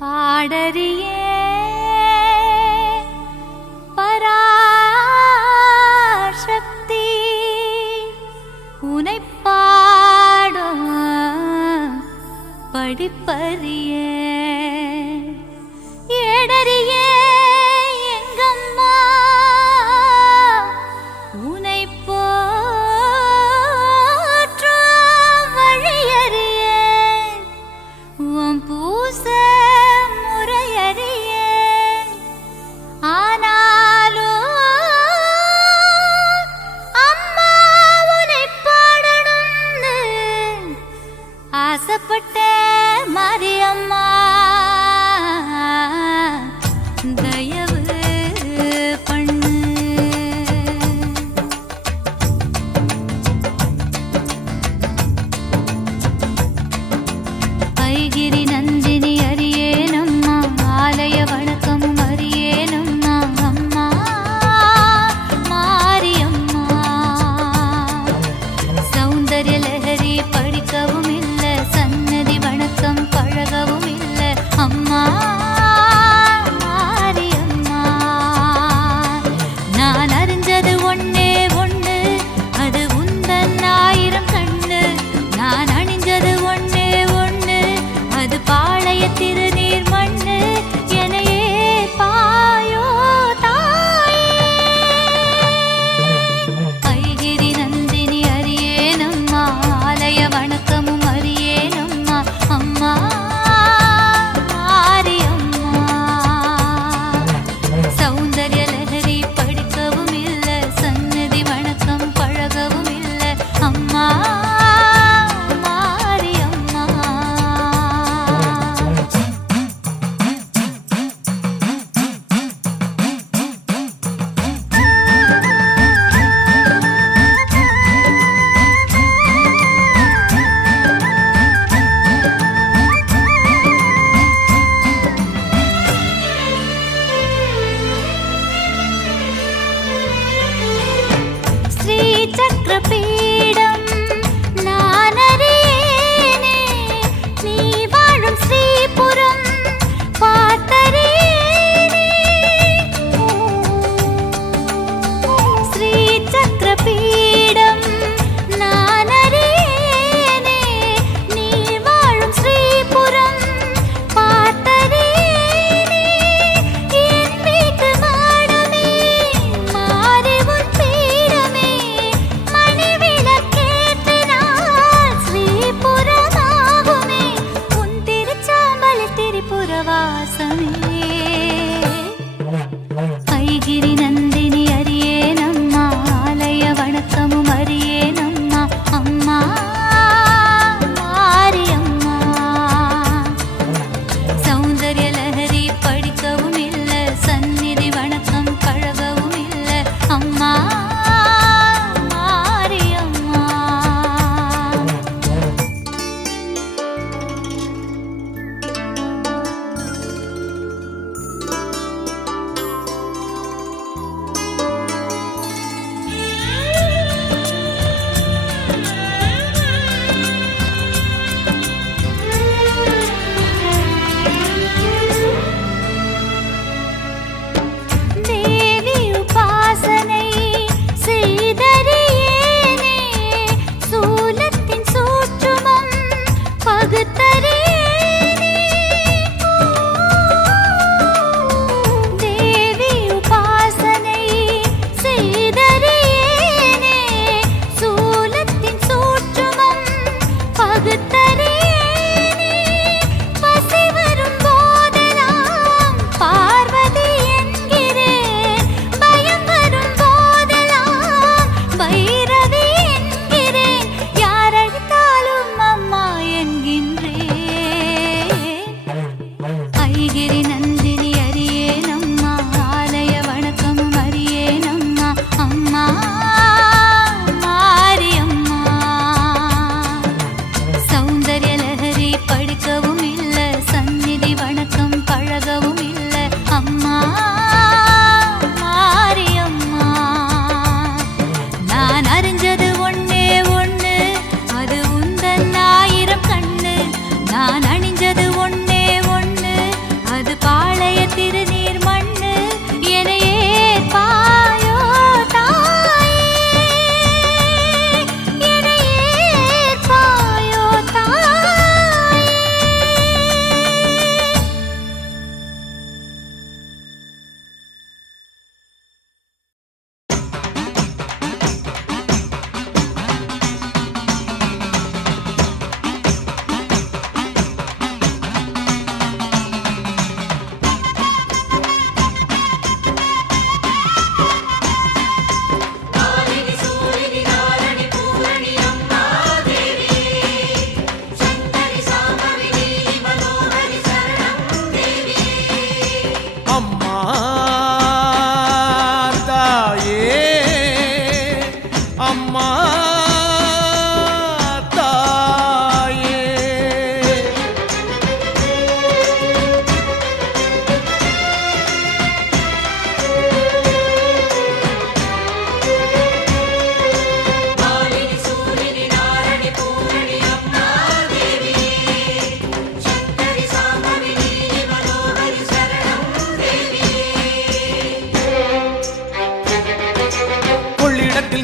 பாடறியே. பராசக்தி உனை பாடும் அம்மா.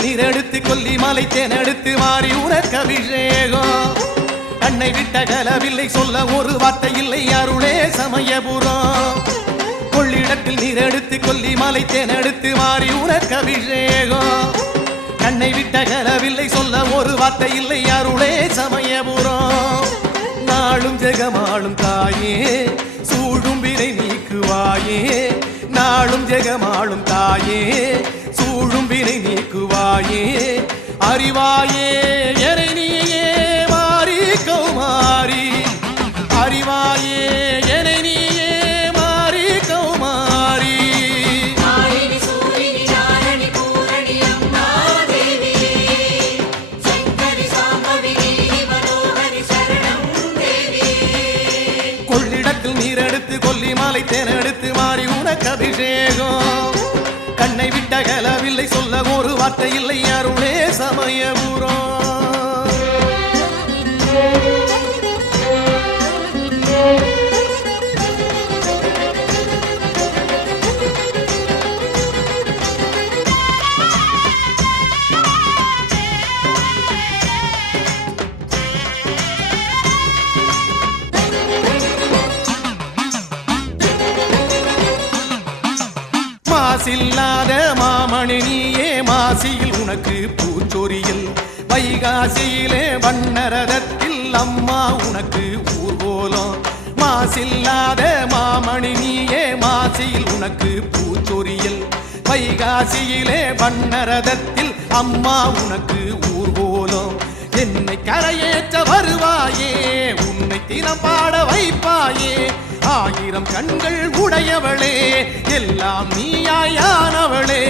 நீர் எடுத்து கொல்லி மலைத்தேன் எடுத்து மாறி உனக்கு அபிஷேகம். கண்ணை விட்ட கலவில்லை சொல்ல ஒரு வார்த்தை இல்லை அருளே சமயபுரம். கொள்ளிடத்தில் நீர் எடுத்து கொல்லி மலைத்தேன் எடுத்து மாறி உனக்கு அபிஷேகம். கண்ணை விட்ட கலவில்லை சொல்ல ஒரு வார்த்தை இல்லை அருளே சமயபுரம். நாளும் ஜெகமாளும் தாயே சூழும் வினை நீக்குவாயே. நாளும் ஜெகமாளும் தாயே சூழும் வினை நீக்குவாயே. அறிவாயே எரை நீயே மாறி கௌமாரி. அறிவாயே கண்ணை சொல்ல ஒரு வார்த்தை இல்லை அருளே சமயபுரம். மாசில்லாத நீயே மாசியில் உனக்கு பூச்சொரியில். வைகாசியிலே வண்ணரதத்தில் அம்மா உனக்கு ஊர்வலம் மாசில்லாத மாமணி நீயே மாசியில் உனக்கு பூச்சொரியில். வைகாசியிலே வண்ணரதத்தில் அம்மா உனக்கு ஊர்வலம் என்னை கரையேற்ற வருவாயே உன்னை தினம் பாட வைப்பாயே. ஆயிரம் கண்கள் உடையவளே எல்லாம் நீயாயானவளே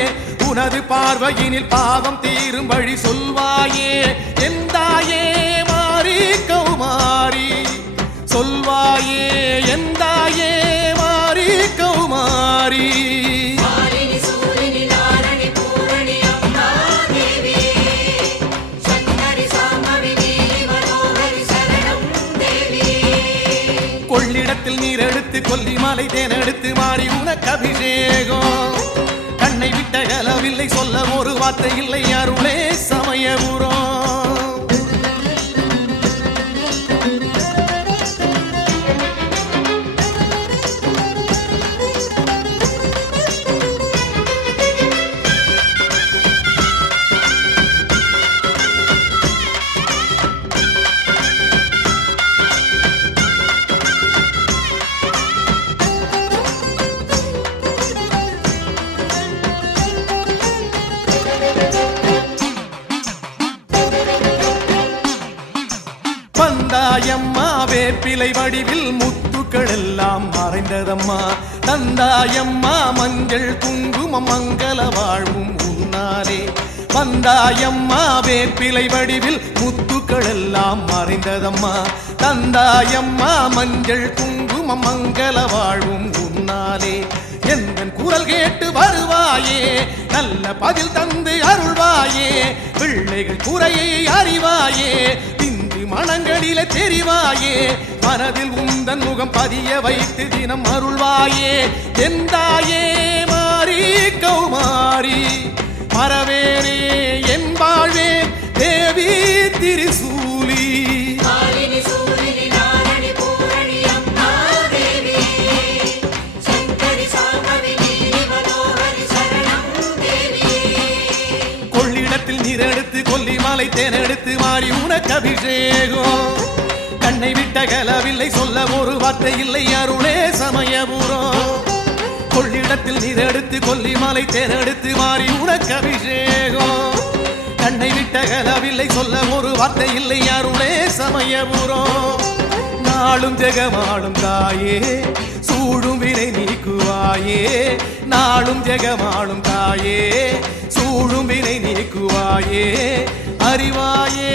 உனது பார்வையினில் பாவம் தீரும் வழி சொல்வாயே. எந்தாயே மாறி கௌமாரி. சொல்வாயே எந்தாயே மாறி கௌமாரி. கொள்ளிடத்தில் நீர் எடுத்து கொல்லி மலை தேனெடுத்து மாறி உனக்கு அபிஷேகம். கண்ணை விட்ட கலவில்லை சொல்ல ஒரு வார்த்தை இல்லை. அருளே சமயபுரம். வந்தாயம்மா மஞ்சள் குங்குமம் மங்கள வாழ்வும் உன்னாலே வந்தாயம்மா வேப்பிலை வடிவில் முத்துக்கள் எல்லாம் மறைந்ததம்மா. தந்தாயம்மா மஞ்சள் குங்குமம் மங்கள வாழ்வும் உன்னாலே எந்தன் குரல் கேட்டு வருவாயே நல்ல பதில் தந்து அருள்வாயே. பிள்ளைகள் குறையை அறிவாயே இந்து மனங்களில தெரிவாயே. மனதில் உந்தன் முகம் பதிய வைத்து தினம் அருள்வாயே. எந்தாயே மாறி கௌமாரி மறவேனே என் வாழ்வே தேவி திரிசூலி. மாறி உனக்கு அபிஷேகம். கண்ணை விட்ட கலவில்லை சொல்ல ஒரு வார்த்தை இல்லை அருளே சமயபுரம். கொள்ளிடத்தில் நீரெடுத்து கொல்லி மலை தேனெடுத்து மாறி உனக்கு அபிஷேகம். கண்ணை விட்ட கலவில்லை சொல்ல ஒரு வார்த்தை இல்லை அருளே சமயபுரம். நாளும் ஜெகமாளும் தாயே சூடும் வினை நீக்குவாயே. நாளும் ஜெகமாளும் தாயே சூழும் வினை நீக்குவாயே. அறிவாயே.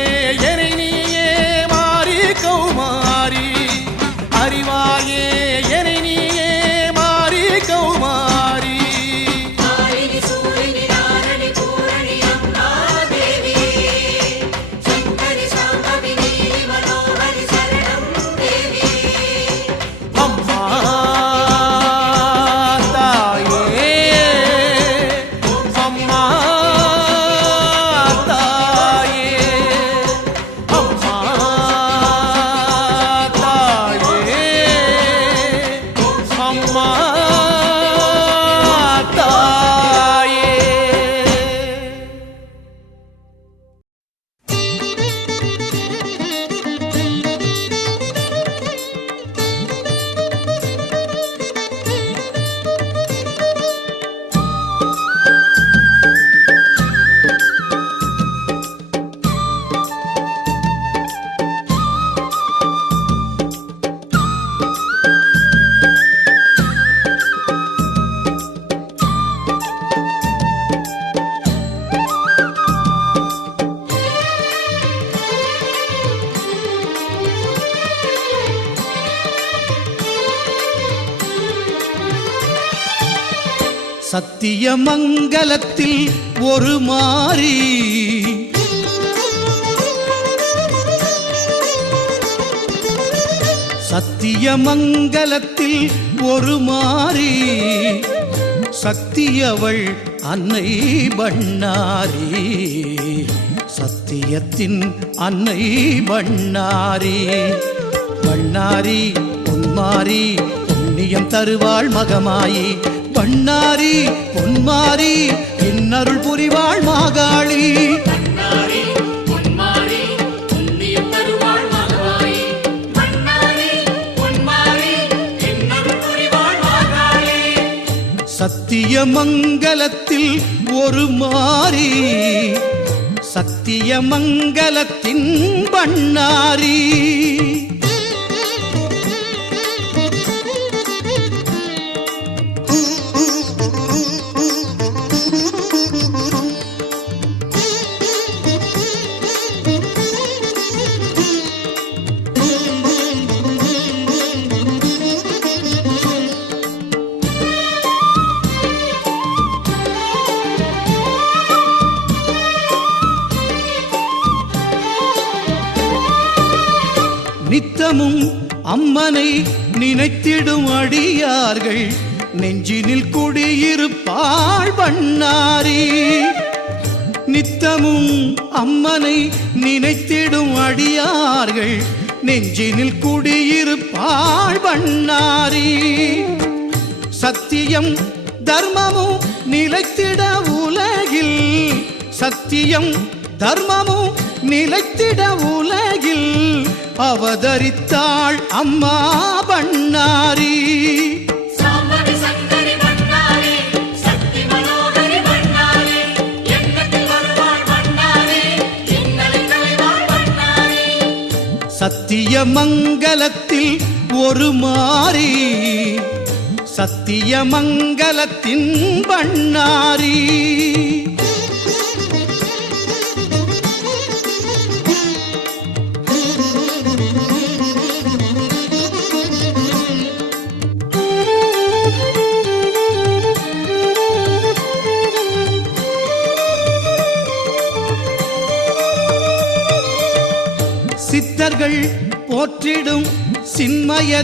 சத்திய மங்கலத்தில் ஒரு மாறி. சத்திய மங்கலத்தில் ஒரு மாறி. சக்தியவள் அன்னை பண்ணாரி சத்தியத்தின் அன்னை பண்ணாரி பண்ணாரி பொன்மாரி புண்ணியம் தருவாள் மகமாயி. பண்ணாரி பொன்மாரி என் அருள் புரிவாள் மாகாளி. சத்திய மங்கலத்தில் ஒரு மாறி சத்திய மங்கலத்தின் பண்ணாரி அம்மனை நினைத்திடும் அடியார்கள் நெஞ்சினில் குடியிருப்பாள் பண்ணாரி நித்தமும் அம்மனை நினைத்திடும் அடியார்கள் நெஞ்சினில் குடியிருப்பாள் பண்ணாரி சத்தியம் தர்மமும் நிலைத்திட உலகில் சத்தியம் தர்மமும் நிலைத்திட உலகில் அவதரித்தாள் அம்மா பண்ணாரி. சத்திய மங்கலத்தில் ஒரு மாறி சத்திய மங்கலத்தின் பண்ணாரி.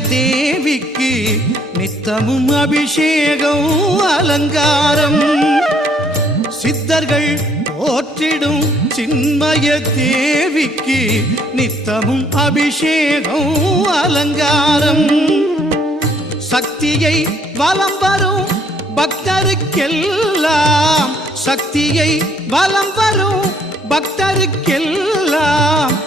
தேவிக்கு நித்தமும் அபிஷேகம் அலங்காரம். சித்தர்கள் போற்றிடும் சின்மய தேவிக்கு நித்தமும் அபிஷேகம் அலங்காரம். சக்தியை வலம் வரும் பக்தருக்கெல்லாம் சக்தியை வலம் வரும் பக்தருக்கெல்லாம்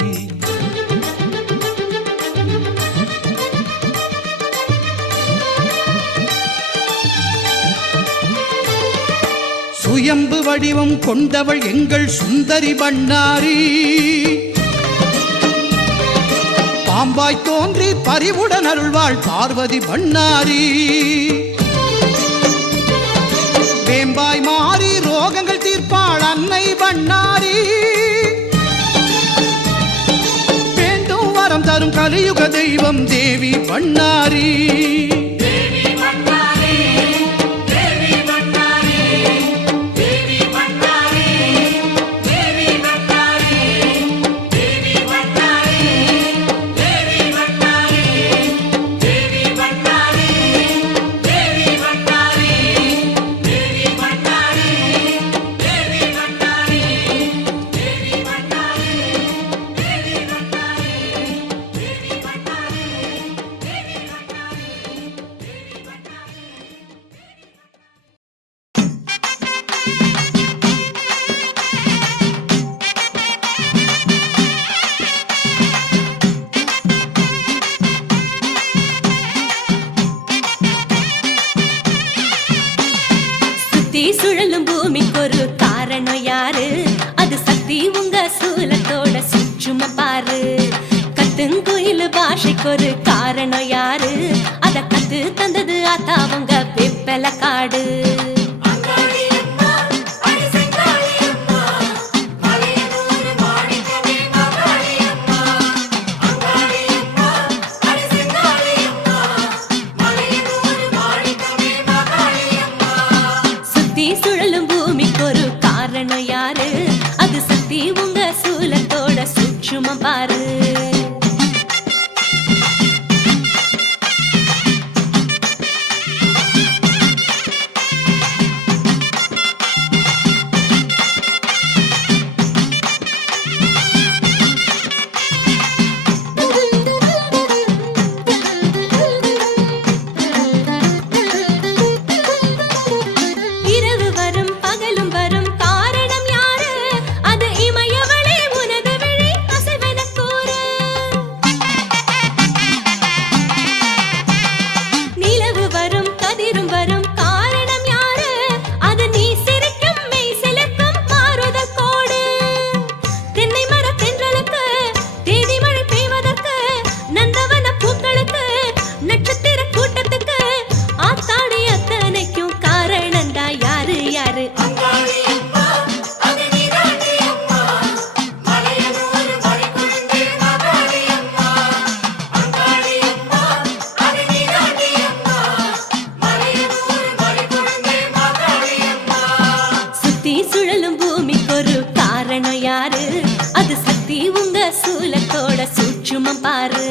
சுயம்பு வடிவம் கொண்டவள் எங்கள் சுந்தரி பண்ணாரி. பாம்பாய் தோன்றி பறிவுடன் அருள்வாள் பார்வதி பண்ணாரி. வேம்பாய் மாறி ரோகங்கள் தீர்ப்பாள் அன்னை பண்ணாரி. வேண்டும் வரம் தரும் கலியுக தெய்வம் தேவி பண்ணாரி. சுழலும் பூமிக்கு ஒரு காரணம் யாரு? அது சக்தி உங்க சூலத்தோட சுற்றும பாரு. கத்துங்குயில் பாஷைக்கு ஒரு காரணம் யாரு? அத கத்து தந்தது அதாவங்க உங்க காடு. சூட்சுமம் பாரு. உள்ளத்தோட சூட்சுமம் பாரு.